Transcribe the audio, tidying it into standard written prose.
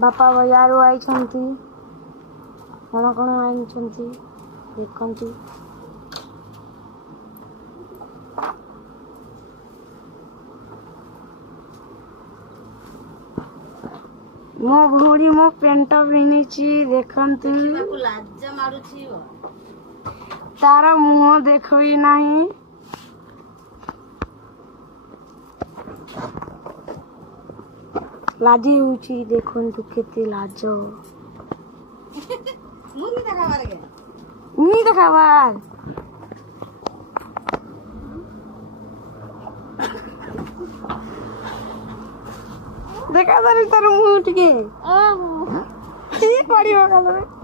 बापा बजार आई कौन कौन आई देखती मो भौरी मो पेंट पिन्ही देखती तार मुह देखी नहीं लाजी होची देखंतु केते लाज मुई देखाबार देखा तार मुह टिके पड़ो